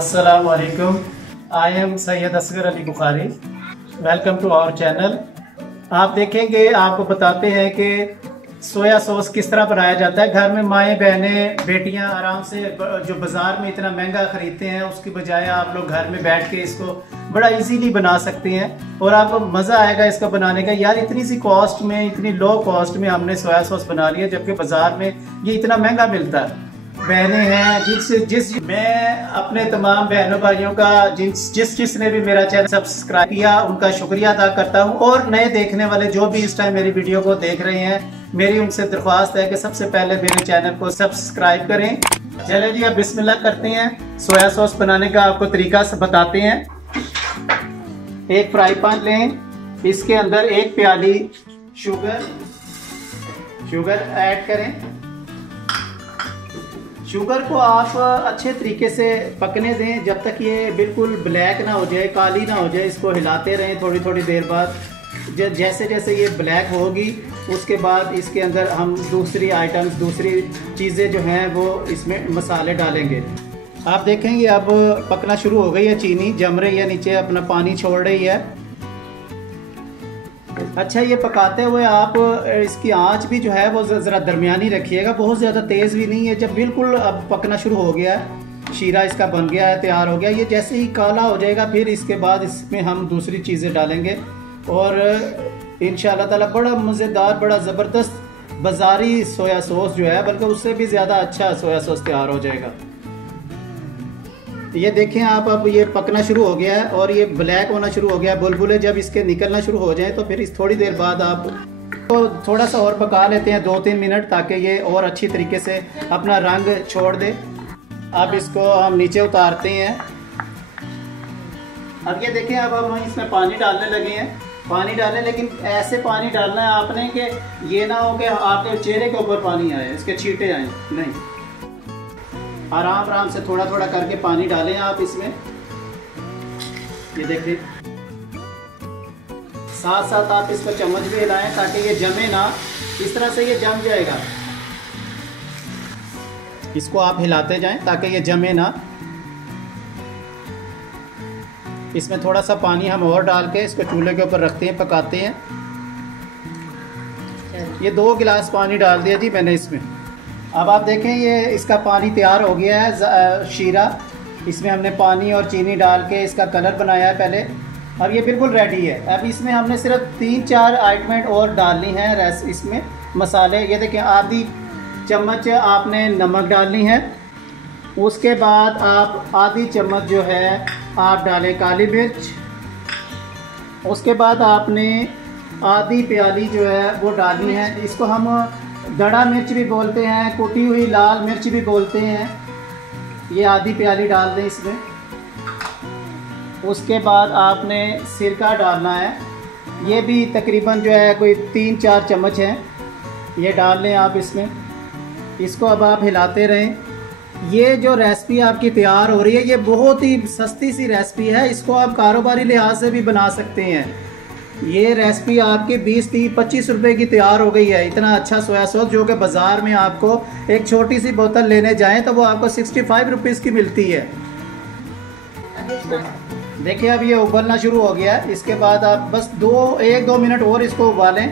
अस्सलाम वालेकुम। I am Syed Asgar Ali Bukhari. Welcome to our channel. आप देखेंगे, आपको बताते हैं कि सोया सॉस किस तरह बनाया जाता है। घर में माएँ बहनें बेटियां आराम से जो बाज़ार में इतना महंगा ख़रीदते हैं उसकी बजाय आप लोग घर में बैठ के इसको बड़ा इजीली बना सकते हैं और आपको मज़ा आएगा इसका बनाने का। यार इतनी सी कॉस्ट में, इतनी लो कॉस्ट में हमने सोया सॉस बना लिया, जबकि बाज़ार में ये इतना महंगा मिलता है। बहनें हैं मैं अपने तमाम बहनों भाइयों का जिसने भी मेरा चैनल सब्सक्राइब किया उनका शुक्रिया अदा करता हूं। और नए देखने वाले जो भी इस टाइम मेरी वीडियो को देख रहे हैं, मेरी उनसे दरख्वास्त है कि सबसे पहले मेरे चैनल को सब्सक्राइब करें। चलिए जी, अब बिस्मिल्लाह करते हैं। सोया सॉस बनाने का आपको तरीका बताते हैं। एक फ्राई पैन लें, इसके अंदर 1 प्याली शुगर ऐड करें। शुगर को आप अच्छे तरीके से पकने दें जब तक ये बिल्कुल ब्लैक ना हो जाए, काली ना हो जाए। इसको हिलाते रहें थोड़ी थोड़ी देर बाद। जैसे जैसे ये ब्लैक होगी उसके बाद इसके अंदर हम दूसरी आइटम्स, दूसरी चीज़ें जो हैं वो इसमें मसाले डालेंगे। आप देखेंगे अब पकना शुरू हो गई है, चीनी जम रही है, नीचे अपना पानी छोड़ रही है। अच्छा, ये पकाते हुए आप इसकी आंच भी जो है वो ज़रा दरमियानी रखिएगा, बहुत ज़्यादा तेज़ भी नहीं है। जब बिल्कुल अब पकना शुरू हो गया है, शीरा इसका बन गया है, तैयार हो गया, ये जैसे ही काला हो जाएगा फिर इसके बाद इसमें हम दूसरी चीज़ें डालेंगे और इंशाअल्लाह ताला बड़ा मज़ेदार, बड़ा ज़बरदस्त बाज़ारी सोया सॉस जो है, बल्कि उससे भी ज़्यादा अच्छा सोया सॉस तैयार हो जाएगा। ये देखें आप, अब ये पकना शुरू हो गया है और ये ब्लैक होना शुरू हो गया है। बुलबुले जब इसके निकलना शुरू हो जाए तो फिर इस थोड़ी देर बाद आप तो थोड़ा सा और पका लेते हैं 2-3 मिनट, ताकि ये और अच्छी तरीके से अपना रंग छोड़ दे। अब इसको हम नीचे उतारते हैं। अब ये देखें, अब हम इसमें पानी डालने लगे हैं। पानी डालें, लेकिन ऐसे पानी डालना है आपने कि ये ना हो कि आपके चेहरे के ऊपर पानी आए, इसके छींटे आए, नहीं। आराम आराम से थोड़ा थोड़ा करके पानी डालें आप इसमें। ये देखिए, साथ साथ आप इसको चम्मच भी हिलाएं ताकि ये जमे ना। इस तरह से ये जम जाएगा। इसको आप हिलाते जाएं ताकि ये जमे ना। इसमें थोड़ा सा पानी हम और डाल के इसको चूल्हे के ऊपर रखते हैं, पकाते हैं। ये 2 गिलास पानी डाल दिया जी मैंने इसमें। अब आप देखें, ये इसका पानी तैयार हो गया है शीरा। इसमें हमने पानी और चीनी डाल के इसका कलर बनाया है पहले। अब ये बिल्कुल रेडी है। अब इसमें हमने सिर्फ 3-4 आइटमें और डालनी है इसमें मसाले। ये देखें, आधी चम्मच आपने नमक डालनी है। उसके बाद आप आधी चम्मच जो है आप डालें काली मिर्च। उसके बाद आपने आधी प्याली जो है वो डालनी है। इसको हम दड़ा मिर्च भी बोलते हैं, कुटी हुई लाल मिर्च भी बोलते हैं। ये आधी प्याली डाल दें इसमें। उसके बाद आपने सिरका डालना है। ये भी तकरीबन जो है कोई 3-4 चम्मच है, ये डाल लें आप इसमें। इसको अब आप हिलाते रहें। ये जो रेसिपी आपकी तैयार हो रही है, ये बहुत ही सस्ती सी रेसिपी है। इसको आप कारोबारी लिहाज से भी बना सकते हैं। ये रेसिपी आपकी 20-30-25 रुपए की तैयार हो गई है। इतना अच्छा सोया सॉस जो कि बाज़ार में आपको एक छोटी सी बोतल लेने जाएं तो वो आपको 65 रुपीज़ की मिलती है। देखिए, अब ये उबलना शुरू हो गया है। इसके बाद आप बस 1-2 मिनट और इसको उबालें।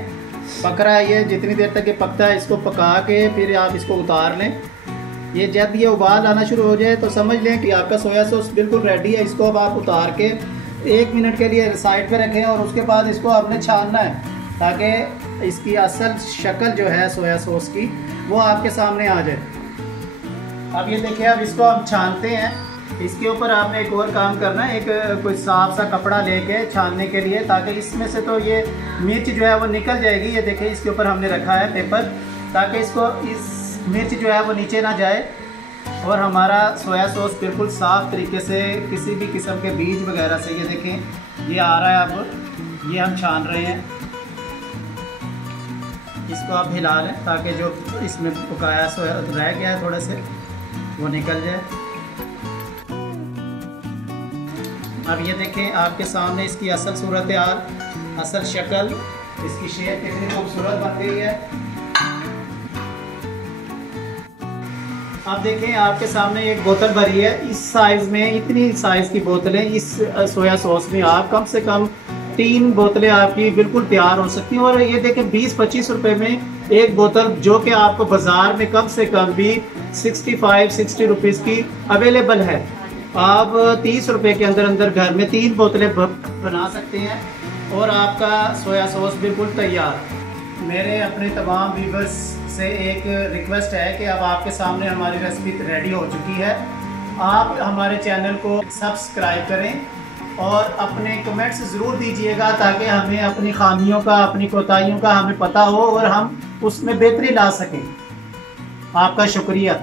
पक रहा है ये, जितनी देर तक ये पकता है इसको पका के फिर आप इसको उतार लें। ये जब ये उबाल आना शुरू हो जाए तो समझ लें कि आपका सोया सॉस बिल्कुल रेडी है। इसको अब आप उतार के 1 मिनट के लिए साइड पे रखें और उसके बाद इसको आपने छानना है ताकि इसकी असल शक्ल जो है सोया सॉस की वो आपके सामने आ जाए। अब ये देखिए, अब इसको हम छानते हैं। इसके ऊपर आपने एक और काम करना है, एक कोई साफ सा कपड़ा लेके छानने के लिए, ताकि इसमें से तो ये मिर्च जो है वो निकल जाएगी। ये देखिए, इसके ऊपर हमने रखा है पेपर, ताकि इसको इस मिर्च जो है वो नीचे ना जाए और हमारा सोया सॉस बिल्कुल साफ़ तरीके से किसी भी किस्म के बीज वगैरह से, ये देखें ये आ रहा है। अब ये हम छान रहे हैं। इसको आप हिला लें ताकि जो इसमें पकाया सोया रह गया है थोड़े से वो निकल जाए। अब ये देखें, आपके सामने इसकी असल सूरत हाल, असल शक्ल, इसकी शेप कितनी खूबसूरत बन गई है। आप देखें आपके सामने एक बोतल भरी है। इस साइज में, इतनी साइज की बोतलें इस सोया सॉस में आप कम से कम 3 बोतलें आपकी बिल्कुल तैयार हो सकती हैं। और ये देखें 20-25 रुपए में एक बोतल, जो कि आपको बाजार में कम से कम भी 65-60 रुपीज़ की अवेलेबल है। आप 30 रुपए के अंदर अंदर घर में 3 बोतलें बना सकते हैं और आपका सोया सॉस बिल्कुल तैयार। मेरे अपने तमाम व्यूवर्स से एक रिक्वेस्ट है कि अब आपके सामने हमारी रेसिपी रेडी हो चुकी है। आप हमारे चैनल को सब्सक्राइब करें और अपने कमेंट्स ज़रूर दीजिएगा, ताकि हमें अपनी खामियों का, अपनी कोताहियों का हमें पता हो और हम उसमें बेहतरी ला सकें। आपका शुक्रिया।